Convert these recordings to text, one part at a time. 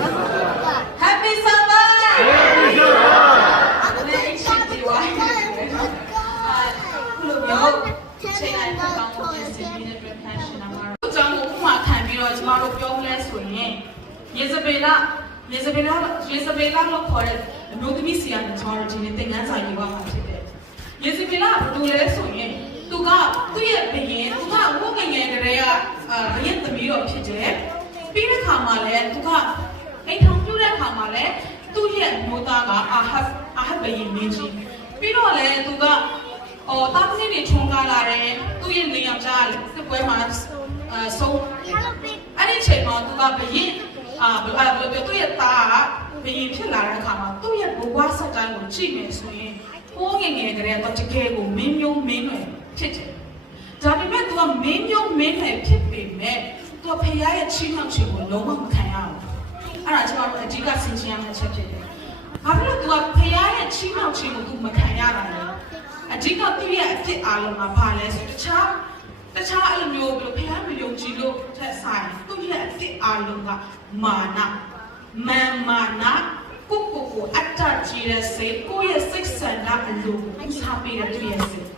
Happy summer လည်းအရှိတီဝိုင်းခုလိုမျိုးချိန်တိုင်းကောင်းကောင်းပြင်ဆင်ပြီးတဲ့အတွက် passion အမှာတော့ကျွန်တော်ဥပမာခံပြီးတော့ကျမတို့ပြောမလဲဆိုရင်ယေဇဗေလယေဇဗေလယေဇဗေလလို့ခေါ်တဲ့အမျိုးသမီးဆီကနေကျမတို့ဒီနေ့သင်ခန်းစာယူရမှာဖြစ်တယ်ယေဇဗေလကဘာလို့လဲဆိုရင်သူကသူ့ရဲ့ဘယင်သူကဝုတ်ငငယ်ကလေးကအာဘယင်သမီးတော်ဖြစ်တယ်ပြီးတဲ့ခါမှာလည်းသူက မျိုးသားကအာဟတ်အာဟတ်ဘယင်မင်းကြီးပြီးတော့လည်းသူကဟိုတာပနေနေထုံကားလာတယ်သူ့ရဲ့နေယောက်ျားစစ်ပွဲမှာအဲဆုံးအဲ့ဒီချိန်မှာသူကဘရင်အာဘယ်လိုလဲသူ့ရဲ့သားကဘရင်ဖြစ်လာတဲ့အခါမှာသူ့ရဲ့ဘဝဆက်တမ်းကိုကြည့်မယ်ဆိုရင်ဟိုးငယ်ငယ်ကလေးကတော့တကယ်ကိုမင်းမျိုးမင်းတွေဖြစ်တယ်ဒါပေမဲ့သူကမင်းမျိုးမင်းတွေဖြစ်ပေမဲ့သူကဖခင်ရဲ့ချီးမြှောက်ခြင်းကိုလုံးဝမခံရဘူးအဲ့ဒါကျွန်တော်တို့အဓိကဆင်ခြင်ရမယ့်ချက်ဖြစ်တယ် ဘာဖြစ်လို့သူကဖခင်ရဲ့ချီးမြှောက်ခြင်းကိုသူမခံရတာလဲအဓိကသူ့ရဲ့အဖြစ်အားလုံးကဘာလဲဆိုတခြားတခြားအဲ့လိုမျိုးဘယ်လိုဖះမယုံကြည်လို့ထက်ဆိုင်သူ့ရဲ့အဖြစ်အားလုံးကမာနမာမာနကိုကိုကိုအတ္တကြီးတဲ့စိတ်ကိုယ့်ရဲ့စိတ်ဆန္ဒအလိုကိုဦးစားပေးတဲ့သူ့ရဲ့စိတ်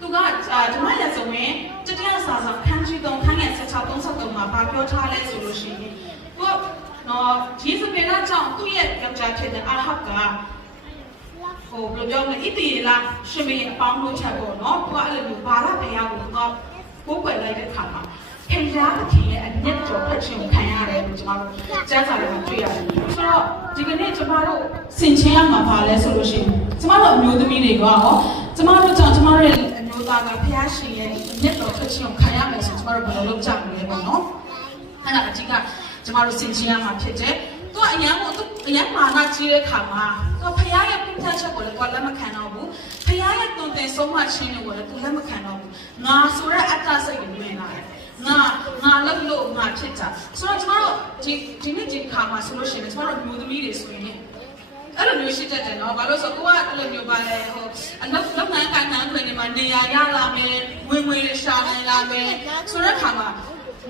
သူကအာဓမ္မရဇဝင်တတိယစာဆောင်ခန်းကြီး3ခန်းငယ်16 33မှာဘာပြောထားလဲဆိုလို့ရှိရင်သူက နော်ဂျေဇဗေလကြောင့်သူ့ရဲ့ယောက်ျားဖြစ်တဲ့အာဟပ်ကဟိုဘယ်လိုပြောမလဲဣတိလာရှင်မင်းအပေါင်းတို့ချက်ပေါ့နော်သူကအဲ့လိုမျိုးဘာသာဘုရားကိုသူကကိုယ်ွယ်လိုက်တဲ့ခါမှာခင်ဗျားခင်ရဲ့အညစ်တော်ဖတ်ခြင်းခံရတယ်လို့ကျွန်တော်တို့စမ်းစာတွေမှာတွေ့ရတယ်ဆိုတော့ဒီကနေ့ကျွန်တော်တို့ဆင်ခြင်ရမှာပါလဲဆိုလို့ရှိရင်ကျွန်တော်တို့အမျိုးသမီးတွေကရောကျွန်တော်တို့ကြောင့်ကျွန်တော်တို့ရဲ့အမျိုးသားကဘုရားရှင်ရဲ့အညစ်တော်ဖတ်ခြင်းခံရမယ်ဆိုကျွန်တော်တို့ဘယ်လိုလုပ်ကြမလဲပေါ့နော်အဲ့ဒါအကြီးက ကျွန်တော်တို့ဆင်ခြင်ရမှာဖြစ်တယ်သူကအရန်ကိုသူအရန်မာနကြီးတဲ့ခါမှာသူကဖခင်ရဲ့ပြဋ္ဌာန်းချက်ကိုလည်းကိုယ်လက်မခံတော့ဘူးဖခင်ရဲ့တုန်တင်ဆုံးမခြင်းတွေကိုလည်းသူလက်မခံတော့ဘူးငါဆိုတဲ့အတ္တစိတ်ကိုဝင်လာတယ်ငါငါလက်လို့ငါဖြစ်တာဆိုတော့ကျွန်တော်တို့ဒီဒီနေ့ဒီခါမှာဆိုလို့ရှိရင်ကျွန်တော်တို့မျိုးသမီးတွေဆိုရင်အဲ့လိုမျိုးရှိတတ်တယ်နော်ဘာလို့ဆိုကိုကအဲ့လိုမျိုးပါလဲဟိုအနောက်နောက်နိုင်ကန်နိုင်ခွင်တွေမှာနေရာရလာမယ်ဝင်ဝင်ရှာနိုင်လာမယ်ဆိုတဲ့ခါမှာ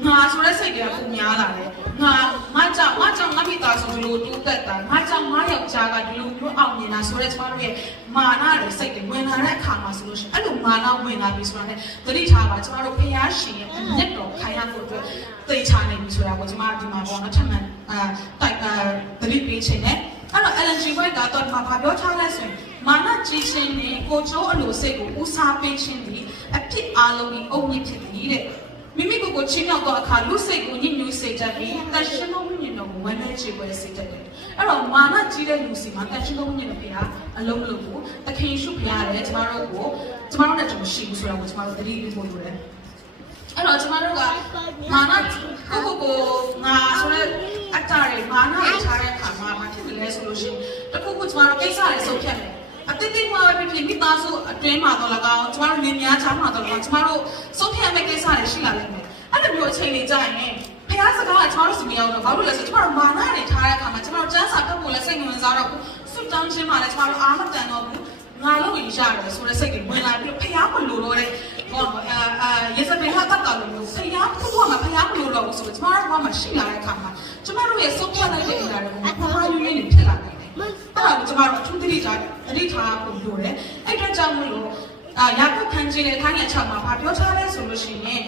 ငါဆိုတဲ့စိတ်တွေကပုံများလာတယ်ငါငါကြောင့်ငါကြောင့်ငါမိသားစုဒီလိုတူးတက်တာငါကြောင့်ငါယောက်ျားကဒီလိုမျိုးအောင်မြင်တာဆိုတဲ့ကျွန်တော်တို့ရဲ့မာနတွေစိတ်တွေဝင်လာတဲ့အခါမှာဆိုလို့ရှိရင်အဲ့လိုမာနဝင်လာပြီဆိုတာနဲ့သတိထားပါကျွန်တော်တို့ဖျားရှင်ရဲ့အမျက်တော်ခိုင်ရဖို့အတွက်သိချနေပြီဆိုတာကိုကျွန်မဒီမှာပေါ့နော်ထပ်မံအာတိုက်အာသတိပေးခြင်းနဲ့အဲ့တော့ Ellen G. White ကတော့ဒီမှာဗာပြောထားလဲဆိုရင်မာနကြီးခြင်းနဲ့ကိုကျိုးအလိုစိတ်ကိုဦးစားပေးခြင်းဒီအဖြစ်အားလုံးကြီးအုံမြင့်ဖြစ်သည်တဲ့ မိမိကိုယ်ကိုချင်းရောက်တော့အခါလူစိတ်ကိုညှဉ်းညူးစေတတ်ပြီးတန်ရှင်းသောဝိညာဉ်တော်ကိုဝမ်းနည်းချေပွဲစေတတ်တယ်။အဲ့တော့မာနကြီးတဲ့လူစီမှာတန်ရှင်းသောဝိညာဉ်တော်ဘုရားအလုံးမလုံးကိုတခင်ရှုဘုရားလည်းကျမတို့ကိုကျမတို့နဲ့တူရှိဘူးဆိုတာကိုကျမတို့သတိပြုဖို့လိုတယ်။အဲ့တော့ကျမတို့ကမာနကိုကိုကိုငါဆိုတဲ့အတ္တတွေမာနတွေထားတဲ့အခါမှာမဖြစ်တယ်လဲဆိုလို့ရှိရင်တခုခုကျမတို့ကိစ္စတွေဆုံးဖြတ်မယ်။ အတိတ်မှာပဲဖြစ်မိသားစုအတွင်းမှာတော့လကောင်းကျမတို့နေများချားမှာတော့လကောင်းကျမတို့ဆုံးဖြတ်မဲ့ကိစ္စတွေရှိလာလိမ့်မယ်အဲ့လိုမျိုးအချိန်လေးကြာရင်ဖះစကားကကျမတို့စီမရောက်တော့ဘာလို့လဲဆိုကျမတို့မာနတွေထားတဲ့အခါမှာကျမတို့စမ်းစာဖတ်ဖို့လည်းစိတ်ဝင်စားတော့ဘူးစွတ်တောင်းခြင်းမှလည်းကျမတို့အားမတန်တော့ဘူးငါလို့ရတယ်ဆိုတဲ့စိတ်တွေဝင်လာပြီးဖះမလို့တော့တဲ့ဟောအာအာယေစပင်ဟာတတ်တော်လို့ဖះခုတော့မဖះမလို့တော့ဘူးဆိုတော့ကျမတို့ဘာမှရှိလာတဲ့အခါမှာကျမတို့ရဲ့ဆုံးဖြတ်လိုက်တဲ့အရာတွေကိုဘာမှယူနေဖြစ်လာတယ် အဲ့ဒါကိုကျွန်တော်တို့အထူးသတိထား သတိထားဖို့လိုတယ်အဲ့ဒါကြောင့်မို့လို့အာယာကုပ်ခန်းကြီးတဲ့ခိုင်းရ6မှာဗာပြောထားလဲဆိုလို့ရှိရင်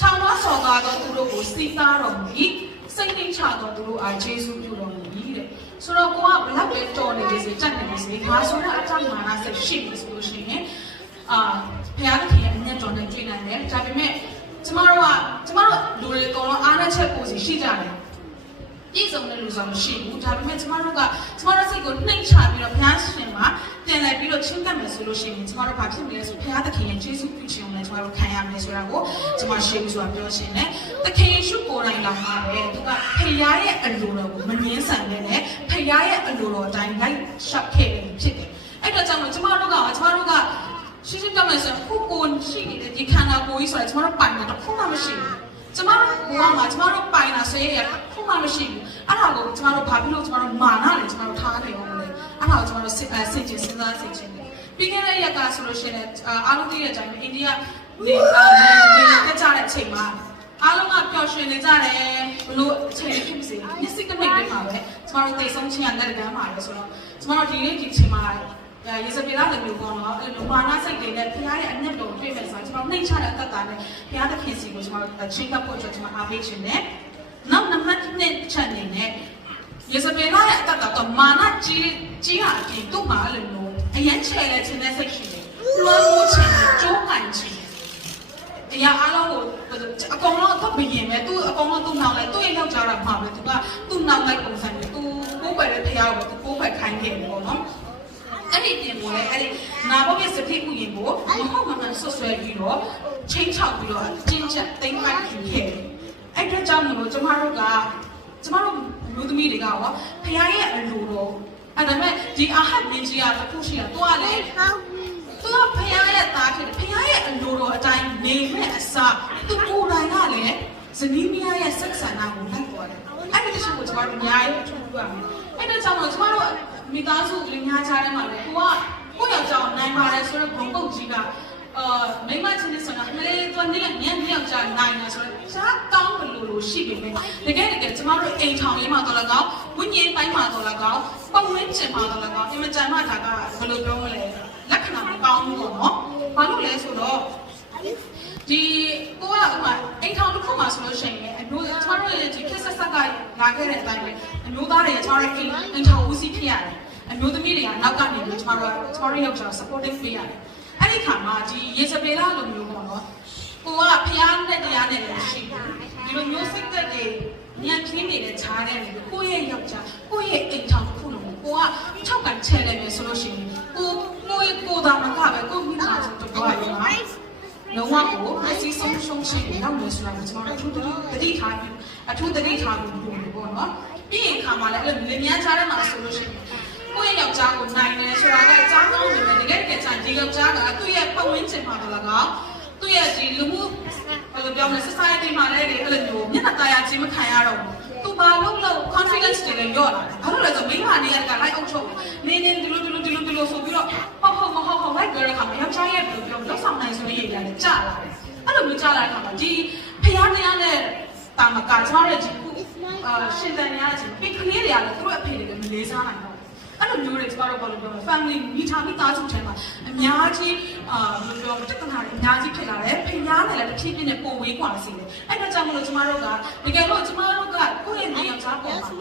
ခြောင်သောဆော်ကားသောသူတို့ကိုစီးသားတော်မူ၏စိတ်နှိမ့်ချသောသူတို့အားယေရှုပြုတော်မူ၏တဲ့ဆိုတော့ကိုကဘလောက်ပဲတော်နေလေစေတတ်နေလေစေငါဆိုတော့အတ္တမာနစိတ်ရှိပြီဆိုလို့ရှိရင်အာဘုရားသခင်ရဲ့အမျက်တော်နဲ့တွေ့နိုင်တယ်ဒါပေမဲ့ကျမတို့ကကျမတို့လူတွေအကုန်လုံးအားနဲ့ချက်ကိုစီရှိကြတယ်ပြည့်စုံတဲ့လူဆောင်မရှိဘူးဒါပေမဲ့ကျမတို့ကကျမတို့စိတ်ကိုနှိမ့်ချပြီးတော့ဘုရားရှင်မှာပြန်လဲပြီးတော့ချင်းကပ်မယ်ဆို လို့ရှိရင်ကျမတို့ဘာဖြစ်မလဲဆိုဘုရားသခင်ရဲ့ယေရှုပြုခြင်းကိုလည်းကျမတို့ခံရမယ်ဆိုတာကိုကျမရှိဘူးဆိုတာပြောရှင်တယ်သခင်ယေရှုကိုယ်တိုင်လာမှာပဲသူကဖခင်ရဲ့အလိုတော်ကိုမငင်းဆန်နဲ့လေဖခင်ရဲ့အလိုတော်အတိုင်းလိုက်ရှောက်ခဲ့တယ်ဖြစ်တယ်အဲ့တော့ကြောင့်ကျမတို့ကကျမတို့ကရှင်းရှင်းပြောမယ်ဆိုရင်ခုကိုရှိနေတဲ့ဒီခန္ဓာကိုယ်ကြီးဆိုတာကျမတို့ပိုင်တာတစ်ခုမှမရှိဘူးကျမတို့ဘဝမှာကျမတို့ပိုင်တာဆွဲရခုမှမရှိဘူးအဲ့ဒါကိုကျမတို့ဘာဖြစ်လို့ကျမတို့မာနနဲ့ကျမတို့ထားနေအောင်လဲအဲ့ဒါကိုကျမတို့စစ်စစ်ချင်းစဉ်းစားစစ်ချင်းတယ် ပြီးခဲ့တဲ့ရက်ကဆိုလို့ရှိရင်အားလုံးသိတဲ့အတိုင်းအိန္ဒိယနေနေတက်ကြတဲ့အချိန်မှာအားလုံးကပျော်ရွှင်နေကြတယ်ဘလို့အချိန်ဖြစ်စေမျက်စိစိတ်တစ်မိတ်လေးမှာပဲကျမတို့သိဆုံးချင်းကလက်ကမ်းပါလေဆိုတော့ကျမတို့ဒီနေ့ဒီချိန်မှာရေစပီလာလည်းမျိုးပေါ့နော်အဲ့လိုမာနစိတ်တွေနဲ့ဖခင်ရဲ့အမျက်တော်တွေ့မယ်ဆိုတော့ကျမတို့နှိမ့်ချတဲ့အသက်တာနဲ့ဖခင်သခင်စီကိုကျမတို့ချင်းကပ်ဖို့အတွက်ကျမအားပေးခြင်းနဲ့နောက်နံပါတ်1ချက်အနေနဲ့ရေစပီလာရဲ့အသက်တာကမာနကြီးကြီးဟာဒီတို့မှာအဲ့လိုမျိုး အရင်ချဲလဲခြင်းနဲ့စိတ်ရှိတယ်လွှမ်းမိုးခြင်းကြိုးကန်ခြင်းတရားအားလုံးကိုအကောင်လုံးတော့ဘယင်ပဲသူအကောင်လုံးသူ့နောက်လိုက်သူ့ရဲ့ယောက်ျားတာမှာပဲသူကသူ့နောက်လိုက်ပုံစံမျိုးသူကိုယ်ပဲတဲ့တရားကိုသူကိုယ်ပဲခိုင်းခဲ့တယ်ပေါ့နော်အဲ့ဒီပြင်ပေါ်လေအဲ့ဒီနာဘုရဲ့စပိဥယင်ကိုမဟုတ်မှန်ဆွဆွဲပြီးတော့ချင်းချောက်ပြီးတော့ကျင်းချက်တိမ့်မှတ်ယူခဲ့တယ်အဲ့ဒါကြောင့်မလို့ကျမတို့ကကျမတို့လူသမီးတွေကရောဖခင်ရဲ့အလိုတော် အဲ့ဒါမဲ့ဒီအာဟတ်မြင်ကြီးရတစ်ခုရှိတာသူကလည်းသူကဖခင်ရဲ့သားဖြစ်တယ်ဖခင်ရဲ့အလိုတော်အတိုင်းနေမဲ့အစားသူကိုယ်တိုင်ကလည်းဇနီးမယားရဲ့ဆက်ဆံတာကိုလိုက်ပေါ်တယ်အဲ့ဒီတရှိကိုကျမတို့အများကြီးထူးရမယ်အဲ့ဒါကြောင့်မို့ကျမတို့မိသားစုလေးများချားထဲမှာလေကိုကကိုယ့်ယောက်ျားကိုနိုင်ပါတယ်ဆိုတော့ဂုံပုတ်ကြီးက အာမိမချင်းနဲ့ဆိုတာလေသူကနေညံ့ညံ့ကြနိုင်တယ်ဆိုတော့ရှားကောင်းဘလို့လို့ရှိပေမဲ့တကယ်တကယ်ကျမတို့အိမ်ထောင်ရေးမှာတော့လည်းကောင်းဝိညာဉ်ပိုင်းမှာတော့လည်းကောင်းပုံရင်းချင်မှာတော့လည်းကောင်းအင်မတန်မှဒါကဘယ်လိုပြောမလဲလက္ခဏာမကောင်းဘူးပေါ့နော်ဘာလို့လဲဆိုတော့ဒီကိုကဥမာအိမ်ထောင်တစ်ခုမှာဆိုလို့ရှိရင်အမျိုးကျမတို့ရဲ့ဒီခက်ဆက်ဆက်ကလာခဲ့တဲ့အတိုင်းပဲအမျိုးသားတွေကကျမတို့အိမ်အိမ်ထောင်ဦးစီးဖြစ်ရတယ်အမျိုးသမီးတွေကနောက်ကနေပြီးကျမတို့ကကျမတို့ယောက်ျား supporting ပေးရတယ် အဲ့ဒီခါမှာဒီရေစပေလာလိုမျိုးပေါ့နော်ကိုကဖျားနဲ့တရားနဲ့လည်းရှိတယ်ဒီလိုမျိုးစိတ်သက်တွေညံခင်းနေတဲ့ခြားတဲ့လူကိုယ့်ရဲ့ယောက်ျားကိုယ့်ရဲ့အိမ်ထောင်တစ်ခုလုံးကိုကိုကထောက်ကန်ချဲတယ်မယ်ဆိုလို့ရှိရင်ကိုကိုယ့်ကိုယ်သားမကပဲကိုယ့်မိသားစုတော့ရရမှာလုံးဝကိုအစီဆုံးရှုံးရှိနေတော့မယ်ဆိုတာကိုကျွန်တော်အထူးတတိထားပြီးအထူးတတိထားပြီးပြောလို့ပေါ့နော်ပြီးရင်ခါမှလည်းအဲ့လိုလင်မြန်းချားထဲမှာဆိုလို့ရှိရင်ကိုယ့်ရဲ့ယောက်ျားကိုနိုင်တယ်ဆိုတာကအကြောင်းကောင်းနေတယ်တကယ်တက ယ်ချာဒီယောက်ျားကသူ့ရဲ့ပတ်ဝန်းကျင်မှာတော့၎င်းသူ့ရဲ့ဒီလူမှုဘယ်လိုပြောမလဲ society မှာလည်းအဲ့လိုမျိုးမျက်နှာတရားချင်းမခံရတော့ဘူးသူဘာလို့လို့ confidence တွေလည်းညော့လာတယ်ဘာလို့လဲဆိုမိန်းမနေရကလိုက်အောင်ချုပ်နေနေဒီလိုဒီလိုဒီလိုဒီလိုဆိုပြီးတော့ဟုတ်ဟုတ်မဟုတ်ဟုတ်လိုက်ပြောတဲ့ခါမှာယောက်ျားရဲ့ဘယ်လိုပြောလောက်ဆောင်နိုင်ဆိုတဲ့ရည်ရတယ်ကြာလာတယ်အဲ့လိုမျိုးကြာလာတဲ့ခါမှာဒီဖျားတရားနဲ့တာမကကျွန်တော်ရဲ့ဒီခုအာရှင်တန်ရတဲ့ပိကလေးတွေကလည်းသူတို့အဖေတွေကမလေးစားနိုင်တော့ အဲ့လိုမျိုးတွေကျမတို့ဘာလို့ပြောမလဲ family မိသားမိသားစုထဲမှာအများကြီးအာဘယ်လိုပြောမလဲတက္ကနာတွေအများကြီးဖြစ်လာတယ်ဖျားနဲ့လည်းတစ်ဖြည်းဖြည်းနဲ့ပိုဝေးกว่าစီတယ်အဲ့ဒါကြောင့်မလို့ကျမတို့ကတကယ်လို့ကျမတို့ကကိုယ့်ရဲ့နေရာချပေါ်မှာဟို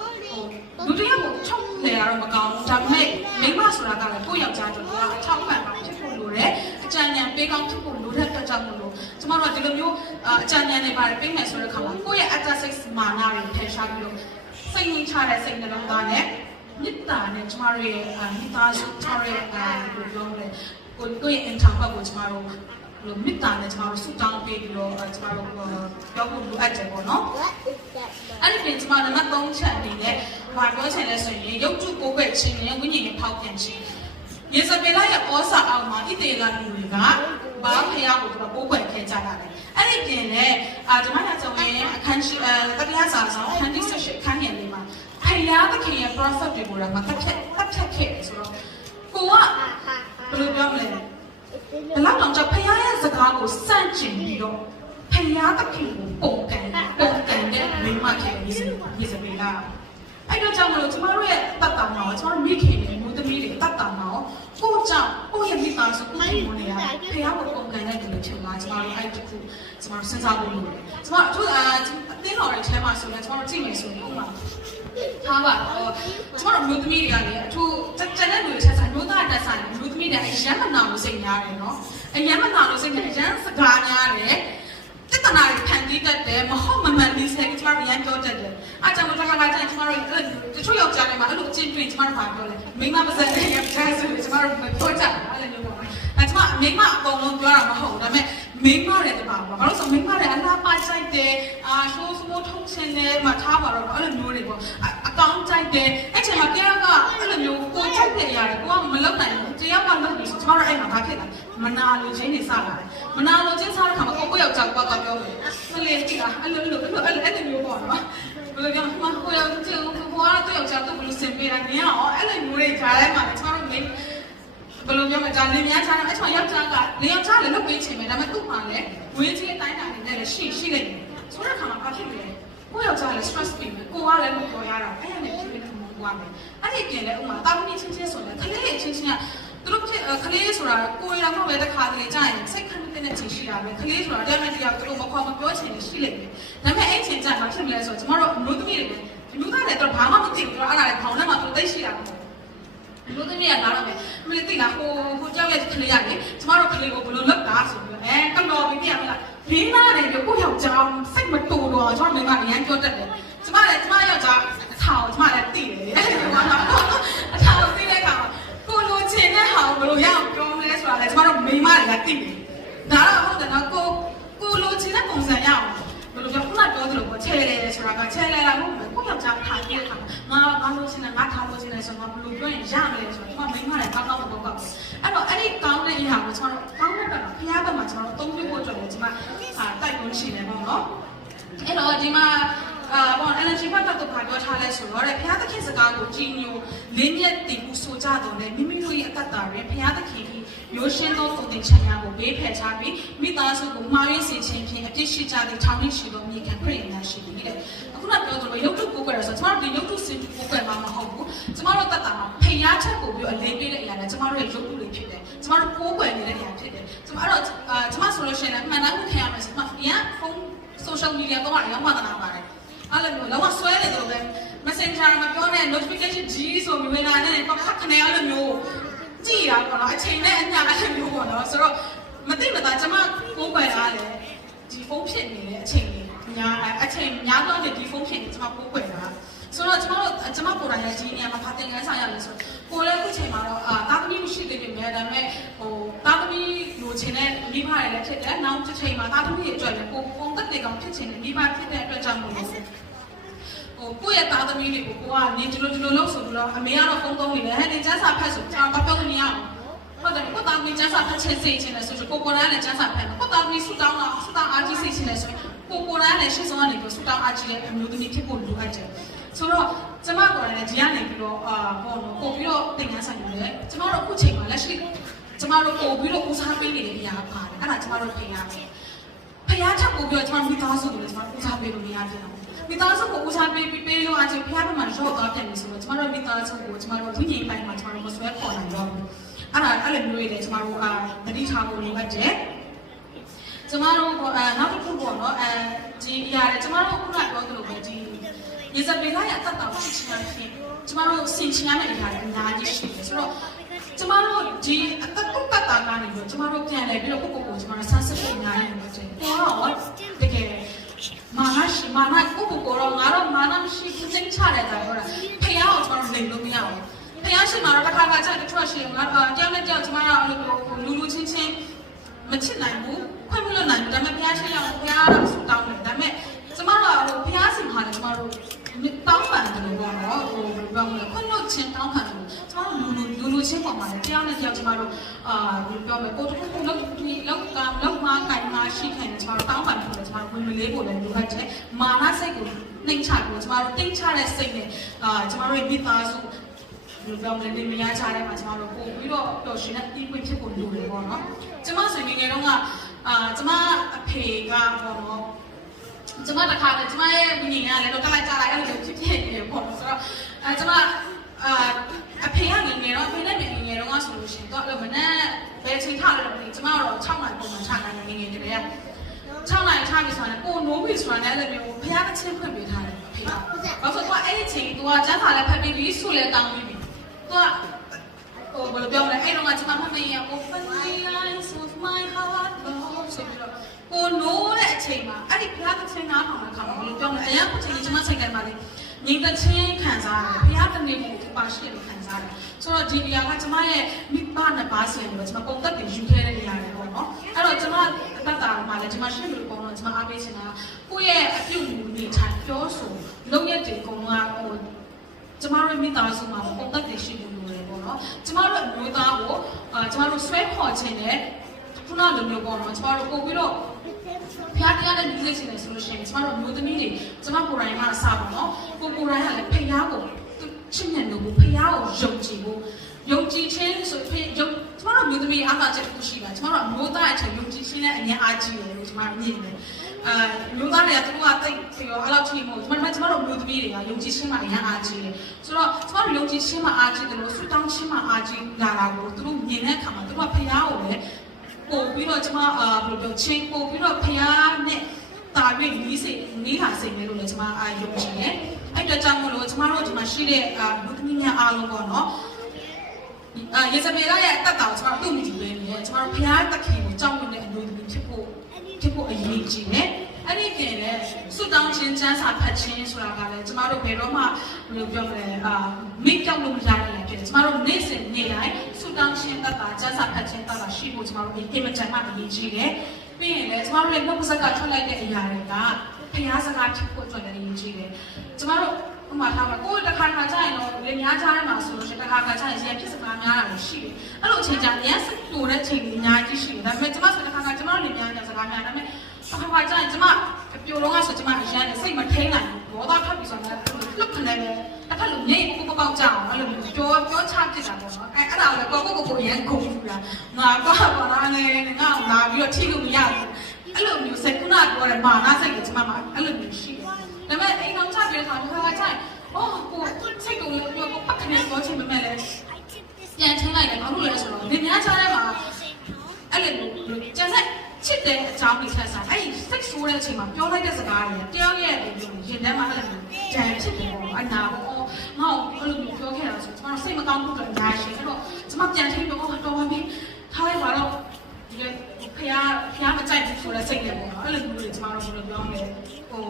လူတယောက်ကိုချုပ်နေရတော့မကောင်းဘူးဒါပေမဲ့မိမဆိုတာကလည်းကိုယ့်ယောက်ျားတို့ကအထောက်ပံ့တာဖြစ်ဖို့လိုတယ်အကြံဉာဏ်ပေးကောင်းဖြစ်ဖို့လိုတဲ့အတွက်ကြောင့်မလို့ကျမတို့ကဒီလိုမျိုးအကြံဉာဏ်တွေပါတယ်ပေးမယ်ဆိုတဲ့အခါမှာကိုယ့်ရဲ့အတ္တစိတ်မာနတွေထည့်ရှားပြီးတော့စိတ်ငြိမ်ချတဲ့စိတ်နှလုံးသားနဲ့ မေတ္တာနဲ့ကျမတို့ရဲ့မိသားစုကျမတို့ရဲ့အဲဘယ်လိုပြောမလဲကိုကိုယ့်ရဲ့အင်တာဘတ်ကိုကျမတို့လို့မေတ္တာနဲ့ကျမတို့ဆုတောင်းပေးပြီးတော့ကျမတို့ပြောဖို့လိုအပ်တယ်ပေါ့နော်အဲ့ဒီပြင်ကျမနံပါတ်3ချက်အနေနဲ့ဘာပြောချင်လဲဆိုရင်ရုပ်တုကိုယ်ွယ်ခြင်းနဲ့ဝိညာဉ်ရဲ့ဖောက်ပြန်ခြင်းယေဇဗေလရဲ့ဩစာအောက်မှာဣသေလလူတွေကဘာဖျားကိုသူကပိုးွယ်ခဲ့ကြတာလေအဲ့ဒီပြင်လည်းအာဓမ္မရာဇဝင်အခန်းရှိအဲတရားစာဆောင်အခန်းที่18ခန်းငယ် လေးမှာဖျားသခင်ရဲ့ prophet တွေကိုတော့မတက်ဖြတ်တက်ဖြတ်ခဲ့တယ်ဆိုတော့ကိုကဘယ်လိုပြောမလဲဘလောက်တောင်ကြဖခင်ရဲ့စကားကိုစန့်ကျင်ပြီးတော့ဖခင်သခင်ကိုပုံကန်ပုံကန်တဲ့မိမခင်ဒီစဒီစပေလာအဲ့တော့ကြောင့်မလို့ကျမတို့ရဲ့တတ်တာမှာကျမတို့မိခင်တွေမျိုးသမီးတွေတတ်တာမှာ ကိုကြောင့်ကိုရဲ့မိသားစုကိုယ်ကိုယ်တွေကဖခင်ကိုပုံကန်တဲ့သူတွေဖြစ်လာကျမတို့အဲ့တခုကျမတို့စဉ်းစားဖို့လိုတယ်ကျမတို့အခုအာအတင်းတော်တွေထဲမှာဆိုရင်ကျမတို့ကြည့်မယ်ဆိုရင်ဥပမာထားပါတော့ကျမတို့မျိုးသမီးတွေကလည်းအထူးတန်တဲ့လူတွေချက်ဆိုင်မျိုးသားတက်ဆိုင်မျိုးသမီးတွေအရန်မနာလို့စိတ်များတယ်နော်အရန်မနာလို့စိတ်နဲ့အရန်စကားများတယ် တက္ကနာတွေဖန်တီးတတ်တယ်မဟုတ်မမှန်လေးစဲကျမတို့ရန်ပြောတတ်တယ်အားကြောင့်တက္ကနာကျရင်ကျမတို့အဲ့တချို့ယောက်ျားတွေမှာအဲ့လိုအချင်းတွေ့ကျမတို့ဘာပြောလဲမိမပါစတဲ့ယောက်ျားဆိုရင်ကျမတို့ပြောကြတယ်အဲ့လိုမျိုးပေါ့အဲကျမမိမအကုန်လုံးပြောတာမဟုတ်ဘူးဒါပေမဲ့မိမတဲ့တပါပါဘာလို့ဆိုမိမတဲ့အလားပါချိုက်တယ်အာရှိုးစမိုးထုံးစင်တယ်မထားပါတော့အဲ့လိုမျိုးတွေပေါ့အကောင်းကြိုက်တယ်အဲ့ချိန်မှာတယောက်ကအဲ့လိုမျိုးကိုကြိုက်တဲ့ຢာတွေကိုကမလုပ်နိုင်ဘူးတယောက်ကလုပ်ပြီးကျမတို့အဲ့မှာဘာဖြစ်လဲ မနာလိုခြင်းနေစလာတယ်မနာလိုခြင်းစားတဲ့ခါမှာကိုကိုယောက်ျားကတော့ပြောမယ်မလေးတိကအဲ့လိုအဲ့လိုအဲ့လိုအဲ့လိုအဲ့လိုမျိုးပေါ့နော်ဘယ်လိုပြောမကိုယောက်ျားကိုကတော့ယောက်ျားတော့ဘယ်လိုစင်ပေးတာနင်ရောအဲ့လိုမျိုးတွေခါထဲမှာကျမတို့မိဘယ်လိုပြောမလဲဒါလင်မြန်းချားတယ်အဲ့ချိန်ယောက်ျားကလင်ယောက်ျားလည်းလုပ်ပေးချင်မယ်ဒါပေမဲ့သူ့မှာလည်းဝင်းကြီးအတိုင်းတာနေနဲ့လည်းရှိရှိလိုက်တယ်ဆိုတဲ့ခါမှာဘာဖြစ်လဲကိုယောက်ျားလလည်း stress ပြီးမယ်ကိုကလည်းမပြောရတာအဲ့ရနဲ့ဖြစ်ဖြစ်မှုကွာမယ်အဲ့ဒီပြင်လဲဥမာတာသမီချင်းချင်းဆိုရင်ခလေးချင်းချင်းက သူတို့ဖြစ်ခလေးဆိုတာကိုယ်ရမှာပဲတစ်ခါတလေကြာရင်စိတ်ခဏတဲ့ချင်ရှိတာပဲခလေးဆိုတာဒါမှမဟုတ်သူတို့မခေါ်မပြောချင်ရှိလိမ့်မယ်ဒါပေမဲ့အဲ့ချင်းကြာမှာဖြစ်မလဲဆိုတော့ကျမတို့အမျိုးသမီးတွေလူသားတွေတော့ဘာမှမသိဘူးသူတို့အဲ့ဒါလည်းခေါင်းထဲမှာသူသိရှိတာမဟုတ်ဘူးလူသမီးကလာတော့မယ်မလေးသိလားဟိုဟိုကြောက်ရဲ့ကလေးရတယ်ကျမတို့ကလေးကိုဘယ်လိုလုပ်တာဆိုပြီးအဲကတော်ပြီးပြရမလားဘင်းသားတယ်ကိုယောက်ျားစိတ်မတူတော့ကျမမိမအရန်ပြောတတ်တယ်ကျမလည်းကျမယောက်ျားအထာကိုကျမလည်းသိတယ်အဲ့ဒါကအထာကိုသိတဲ့အခါမှာကိုလိုချင်တဲ့ဟာကို ဘယ်လိုရအောင်ပြောမလဲဆိုတာလည်းကျမတို့မိမလည်းသိတယ်ဒါတော့ဟုတ်တယ်နော်ကိုကိုလိုချင်တဲ့ပုံစံရအောင်ဘယ်လိုပြောခုနပြောသလိုပေါ့ချဲလဲဆိုတာကချဲလဲလာမဟုတ်ဘူးကိုယောက်ျားထားပြထားငါငါလိုချင်တယ်ငါထားလို့ချင်တယ်ဆိုတော့ဘယ်လိုပြောရင်ရမလဲဆိုတော့ကျမမိမလည်းကောင်းကောင်းမပေါ့ပေါ့အဲ့တော့အဲ့ဒီကောင်းတဲ့အရာကိုကျမတို့ကောင်းတဲ့ဘက်မှာဖျားဘက်မှာကျမတို့သုံးပြဖို့အတွက်လည်းကျမအာတိုက်တွန်းရှိတယ်ပေါ့နော်အဲ့တော့ဒီမှာ အာဘော energy ဘက်ကတော့ဘာပြောထားလဲဆိုတော့ဖျားသခင်စကားကိုကြည်ညိုလင်းမြတ်တည်မှုဆိုကြတော့လေမိမိတို့ရဲ့အသက်တာတွင်ဖျားသခင်ကြီးရိုးရှင်းသောတုန်တင်ချမ်းများကိုဘေးဖယ်ထားပြီးမိသားစုကိုမှားရင်းစေခြင်းဖြင့်အပြစ်ရှိကြသည့်ထောင်ရရှိသောမြေခံခရစ်ယာန်များရှိသည်တဲ့အခုနပြောသလိုရုပ်ထုကိုကိုယ်ရဆိုတော့ကျမတို့ဒီရုပ်ထုစင်ကိုကိုယ်မှာမဟုတ်ဘူးကျမတို့တက်တာမှာဖျားချက်ကိုပြီးအလေးပေးတဲ့အရာနဲ့ကျမတို့ရဲ့ရုပ်ထုတွေဖြစ်တယ်ကျမတို့ကိုးကွယ်နေတဲ့အရာဖြစ်တယ်ကျမတို့အာကျမဆိုလို့ရှိရင်အမှန်တမ်းကိုခင်ရမယ်ဆိုတော့ဒီကဖုန်း social media တော့လည်းရောက်မှသနာပါတယ် အဲ့လိုမျိုးလောကဆွဲနေတယ်လို့ပဲ messenger မှာပြောတဲ့ notification ကြီးဆိုမျိုးဝင်လာတဲ့ပခက်ခနဲ့အဲ့လိုမျိုးကြည်ရပါတော့အချိန်နဲ့အညာအဲ့လိုမျိုးပေါ့နော်ဆိုတော့မသိမသာကျမကိုးကွယ်ထားတယ်ဒီဖုန်းဖြစ်နေတဲ့အချိန်လေးညာအချိန်ညာတော့ဒီဖုန်းဖြစ်နေကျမကိုးကွယ်တာဆိုတော့ကျမတို့ကျမပေါ်တိုင်းလည်းဒီနေရာမှာဖတ်တင်ငန်းဆောင်ရလို့ဆိုကိုလည်းအခုချိန်မှာတော့အာတာသမီမရှိသေးပေမဲ့ဒါပေမဲ့ဟိုတာသမီလိုချင်တဲ့မိဘတွေလည်းဖြစ်တယ်နောက်တစ်ချိန်မှာတာသမီရဲ့အတွက်လည်းကိုပုံသက်တွေကောင်ဖြစ်ချင်တယ်မိဘဖြစ်တဲ့အတွက်ကြောင့်မို့လို့ဟိုကိုယ့်ရဲ့ သားသမီးတွေကိုကိုကနေဒီလိုဒီလိုလုပ်ဆိုပြီးတော့အမေကတော့ဖုန်းသုံးနေတယ်ဟဲ့နေကျန်းစာဖတ်ဆိုကျွန်တော်ပြောလို့မရအောင်ဟုတ်တယ်ကိုသားသမီးကျန်းစာဖတ်ချင်စိတ်ချင်တယ်ဆိုတော့ကိုကိုရမ်းနဲ့ကျန်းစာဖတ်တယ်ကိုသားသမီးဆူတောင်းတာဆူတောင်းအားကြီးစိတ်ချင်တယ်ဆိုရင်ကိုကိုရမ်းနဲ့ရှေ့ဆုံးကနေပြီးဆူတောင်းအားကြီးတဲ့အမျိုးသမီးဖြစ်ဖို့လိုအပ်တယ်ဆိုတော့ကျမကိုလည်းဒီကနေပြီးတော့အာဟောတော့ပို့ပြီးတော့သင်ခန်းဆိုင်ရတယ်ကျမတို့အခုချိန်မှာလက်ရှိကျမတို့ပို့ပြီးတော့ဦးစားပေးနေတဲ့အရာပါတယ်အဲ့ဒါကျမတို့ပြင်ရမယ်ဖျားချက်ပို့ပြီးတော့ကျမမိသားစုကိုလည်းကျမဦးစားပေးလို့မရပြန်ဘူး မိသားစုကိုဦးစားပေးပြီးပေးလို့အချင်းဖျားဘက်မှာရော့သွားတယ်ဆိုတော့ကျမတို့မိသားစုကိုကျမတို့ဝိညာဉ်ပိုင်းမှာကျမတို့မဆွဲခေါ်နိုင်တော့ဘူးအဲ့ဒါအဲ့လိုမျိုးတွေလည်းကျမတို့အာတတိထားဖို့လိုအပ်တယ်ကျမတို့အဲနောက်တစ်ခုပေါ့နော်အဲဒီအရာတွေကျမတို့ခုနပြောသလိုပဲဒီရေစပယ်လာရတတ်တာဖြစ်ချင်တယ်ကျမတို့စင်ချင်ရမယ့်အရာတွေအများကြီးရှိတယ်ဆိုတော့ကျမတို့ဒီအသက်ကုတ်တတာကနေပြီးကျမတို့ပြန်လဲပြီးတော့ကိုကိုကိုကျမတို့ဆန်းစစ်ဖို့အများကြီးလုပ်တယ်။ဟောတကယ် မာနရှိမာနကိုကိုကိုတော့ငါတော့မာနမရှိဘူးစိတ်ချတယ်တာပြောတာဖះအောင်ကျွန်တော်လိမ်လို့မရဘူးဖះရှိမှာတော့တစ်ခါခါကျတစ်ထွက်ရှိငါတယောက်နဲ့တယောက်ကျွန်တော်တို့လူလူချင်းချင်းမချစ်နိုင်ဘူးခွင့်မလွတ်နိုင်ဘူးဒါပေမဲ့ဖះရှိအောင်ဖះတော့ဆူတောင်းတယ်ဒါပေမဲ့ကျွန်တော်တို့ဖះစီမှာလည်းကျွန်တော် တို့တောင်းပန်တယ်လို့ပြောတော့ဟိုဘယ်လိုလဲခွင့်လွတ်ချင်းတောင်းပန်တယ်ကျွန်တော်တို့လူလူလူလူချင်းပေါ်မှာလည်းတယောက်နဲ့တယောက်ကျွန်တော်တို့အာဘယ်လိုပြောမလဲကိုတခုခုလောက်ဒီလောက်ကလောက်မှာကင်မှာရှိခိုင်တယ်ကျွန်တော်တို့တောင်းပန်တယ်ကျွန်တော်ဝင်မလေးဖို့လည်းလိုအပ်တယ်မာနစိတ်ကိုနှိမ်ချပြီးကျွန်တော်တို့တိတ်ချတဲ့စိတ်နဲ့အာကျွန်တော်တို့မိသားစုဒီကောင်လည်းဒီမရချတဲ့မှာကျွန်တော်တို့ပို့ပြီးတော့ပျော်ရွှင်တဲ့ဒီပွင့်ဖြစ်ဖို့လိုတယ်ပေါ့နော်ကျွန်မဆိုရင်ငယ်တော့ကအာကျွန်မအဖေကပေါ့နော် ကျွန်မတခါလေကျွန်မရဲ့ဝိညာဉ်ကလည်းတော့တက်လိုက်ကြလိုက်အဲ့လိုဖြစ်ဖြစ်နေတယ်ပေါ့ဆိုတော့အဲကျွန်မအာအဖေကငယ်ငယ်တော့အဖေနဲ့ငယ်ငယ်တော့ကဆိုလို့ရှိရင်တော့အဲ့လိုမနဲ့ဘယ်ချိန်ထားလဲတော့မသိကျွန်မတော့6နိုင်ပုံမှန်6နိုင်ငယ်ငယ်တည်းက6နိုင်ထားပြီဆိုရင်ကိုနိုးပြီဆိုတာလည်းအဲ့လိုမျိုးဘုရားကချင်းဖွင့်ပေးထားတယ်အဖေကဘာလို့ဆိုတော့အဲ့ဒီချိန် तू ကကျန်းစာလည်းဖတ်ပြီးပြီဆုလည်းတောင်းပြီးပြီ तू ကဟိုဘယ်လိုပြောမလဲအဲ့တော့ကကျွန်မဖတ်နေရ open the eyes of my heart ချိန်မှာအဲ့ဒီဘုရားသခင်နားထောင်တဲ့အခါမှာဘယ်လိုပြောမလဲအရင်ကချိန်ကျွန်မစိတ်ထဲမှာလေညီတချင်းခံစားရတယ်ဘုရားတနေမှုပါရှိတယ်ခံစားတယ်ဆိုတော့ဒီနေရာကကျွန်မရဲ့မိဘနှစ်ပါးစီလို့ကျွန်မပုံသက်တွေယူခဲ့တဲ့နေရာတွေပေါ့နော်အဲ့တော့ကျွန်မအသက်တာမှာလည်းကျွန်မရှိလို့ပေါ့နော်ကျွန်မအားပေးချင်တာကိုယ့်ရဲ့အပြုအမူနေထိုင်ပြောဆိုလုပ်ရက်တွေအကုန်လုံးကဟိုကျမတို့မိသားစုမှာပုံသက်တွေရှိလို့လို့ပေါ့နော်ကျမတို့အမျိုးသားကိုအာကျမတို့ဆွဲခေါ်ခြင်းနဲ့ခုနလိုမျိုးပေါ့နော်ကျမတို့ပို့ပြီးတော့ ဖျားတရားနဲ့လူသိချင်တယ်ဆိုလို့ရှိရင်ကျမတို့မျိုးသမီးတွေကျမကိုယ်တိုင်မှအစားပေါ့နော်ကိုကိုယ်တိုင်ကလည်းဖျားကိုချစ်မြတ်လို့ဖျားကိုယုံကြည်ဖို့ယုံကြည်ခြင်းဆိုဖျယုံကျမတို့မျိုးသမီးအားသာချက်တစ်ခုရှိတာကျမတို့အမျိုးသားအထက်ယုံကြည်ခြင်းနဲ့အများအားကြီးတယ်လို့ကျမမြင်တယ်အာမျိုးသားတွေကသူတို့ကတိတ်ပြီးတော့အဲ့လောက်ထိမဟုတ်ကျွန်တော်ကျွန်တော်တို့မျိုးသမီးတွေကယုံကြည်ခြင်းမှာအရင်အားကြီးတယ်ဆိုတော့ကျွန်တော်တို့ယုံကြည်ခြင်းမှာအားကြီးတယ်လို့ဆူတောင်းခြင်းမှာအားကြီးလာတာကိုသူတို့မြင်တဲ့အခါမှာသူတို့ကဖခင်ကိုလည်း ပို့ပြီးတော့ကျွန်မအာဘယ်လိုပြောချင်းပို့ပြီးတော့ဖခင်နဲ့တာ၍နီးစိတ်နီးဟာစိတ်ပဲလို့လည်းကျွန်မအာယုံကြည်တယ်အဲ့တော့ကြောင့်မလို့ကျွန်တော်တို့ဒီမှာရှိတဲ့အာလူသမီးများအားလုံးပေါ့နော်အာယေဇဗေလရဲ့အသက်တာကိုကျွန်တော်တို့မြည်ပဲနေကျွန်တော်တို့ဖခင်သခင်ကိုကြောက်ရွံ့တဲ့အလိုသမီးဖြစ်ဖို့ဖြစ်ဖို့အရေးကြီးတယ်။ အဲ့ဒီပြင်လည်းစွတောင်းခြင်းစမ်းစာဖတ်ခြင်းဆိုတာကလည်းကျမတို့ဘယ်တော့မှဘယ်လိုပြောမလဲအာမိတ်ပြောက်လို့မရတဲ့လည်းဖြစ်တယ်။ကျမတို့နေ့စဉ်နေ့တိုင်းစွတောင်းခြင်းတတ်တာစမ်းစာဖတ်ခြင်းတတ်တာရှိဖို့ကျမတို့အင်မတန်မှအရေးကြီးတယ်။ပြီးရင်လည်းကျမတို့ရဲ့နှုတ်ကပတ်ကထွက်လိုက်တဲ့အရာတွေကဖျားစကားဖြစ်ဖို့အတွက်လည်းအရေးကြီးတယ်။ကျမတို့ဥမာထားပါကိုယ်တစ်ခါခါကျရင်တော့လေများချားထဲမှာဆိုလို့ရှိရင်တစ်ခါခါကျရင်ဇင်ဖြစ်စကားများတာလည်းရှိတယ်။အဲ့လိုအချိန်ကျရင်ရစတူတဲ့ချိန်ကြီးအများကြီးရှိတယ်။ဒါပေမဲ့ကျမဆိုတစ်ခါခါကျမတို့လေများတဲ့စကားများဒါပေမဲ့ အခါခါကျရင်ကျမပြိုတော့ကဆိုကျမအရန်နဲ့စိတ်မထိန်နိုင်ဘူး။ဘောသားဖတ်ပြီးဆိုတော့လွတ်ခနဲ့ပဲတစ်ခါလူငိမ့်ကိုပေါက်ကြအောင်အဲ့လိုပြောပြောချပစ်တာပေါ့နော်။အဲအဲ့ဒါကိုလည်းကိုကိုကိုကိုအရန်ကုန်ဘူးလား။ငါကပါလားလေငါ့ကိုလာပြီးတော့ထိလို့မရဘူး။အဲ့လိုမျိုးစိတ်ကုနာပြောတယ်မာနာစိတ်ကကျမမှာအဲ့လိုမျိုးရှိတယ်။ဒါပေမဲ့အိမ်ကောင်ချပြောတာတစ်ခါခါကျရင်အော်ကိုစိတ်ကိုလည်းပြောကိုပတ်ခနဲ့ပြောချင်ပေမဲ့လည်းပြန်ထင်းလိုက်တယ်ဘာလို့လဲဆိုတော့နေများချား ချစ်တဲ့အကြောင်းတွေဆက်စားအဲ့စိတ်ဆိုးတဲ့အချိန်မှာပြောလိုက်တဲ့စကားတွေတယောက်ရဲ့ရင်ထဲမှာအဲ့လိုကြံဖြစ်တယ်ပေါ့အနာပေါ့ငါ့ကိုအဲ့လိုမျိုးပြောခဲ့တာဆိုကျွန်တော်စိတ်မကောင်းဘူးတော့ညာရှင်အဲ့တော့ကျွန်မပြန်ထင်းပြောတော့တော်ပါပြီထားလိုက်ပါတော့ဒီကဖះဖះမကြိုက်ဘူးဆိုတဲ့စိတ်နဲ့ပေါ့နော်အဲ့လိုမျိုးတွေကျွန်တော်တို့ဘယ်လိုပြောမလဲဟို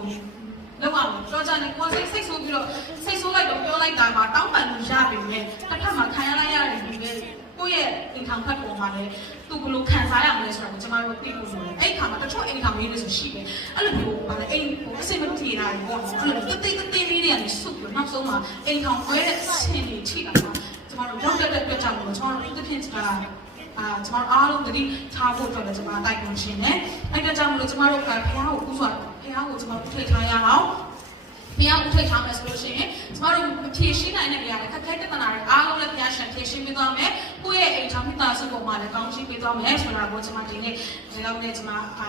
လောက်အောင်ပြောကြတယ်ကိုယ်စိတ်စိတ်ဆိုးပြီးတော့စိတ်ဆိုးလိုက်တော့ပြောလိုက်တာမှာတောင်းပန်လို့ရပြီလေတစ်ခါမှခံရလိုက်ရတယ်ဒီပဲ ကိုယ့်ရဲ့အိမ်ထောင်ဖတ်ပေါ်မှာလည်းသူဘယ်လိုခံစားရမလဲဆိုတော့ကျွန်တော်တို့သိဖို့လိုတယ်အဲ့ခါမှာတချို့အိမ်ထောင်မေးလို့ဆိုရှိတယ်အဲ့လိုမျိုးပါလေအိမ်ဟိုအစိမ့်မထေတာတွေပေါ့နော်အဲ့လိုတိတ်တိတ်တိတ်လေးတွေကနေဆုပ်ပြီးနောက်ဆုံးမှာအိမ်ထောင်ခွဲတဲ့ဆင်းတွေထိတာမှာကျွန်တော်တို့ရောက်တဲ့အတွက်ကြောင့်ကျွန်တော်တို့တစ်ဖြစ်တာအာကျွန်တော်အားလုံးတတိထားဖို့အတွက်လည်းကျွန်တော်တိုက်တွန်းရှင်တယ်။အဲ့ဒါကြောင့်မလို့ကျွန်တော်တို့ကဖះကိုဥစွာဖះကိုကျွန်တော်ထိထားရအောင်။ ဖះကိုထိထားမယ်ဆိုလို့ရှိရင်ကျွန်တော်တို့ဖြည့်ရှင်းနိုင်တဲ့နေရာတွေခက်ခဲတဲ့တနာတွေအားလုံးလည်းဖះရှင်းဖြည့်ရှင်းပေးသွားမယ်။ကိုယ့်ရဲ့အိမ်ထောင်မိသားစုပေါ်မှာလည်းကောင်းချီးပေးသွားမယ်ဆိုတာကိုကျွန်မဒီနေ့ဒီလောက်နဲ့ကျွန်မအာ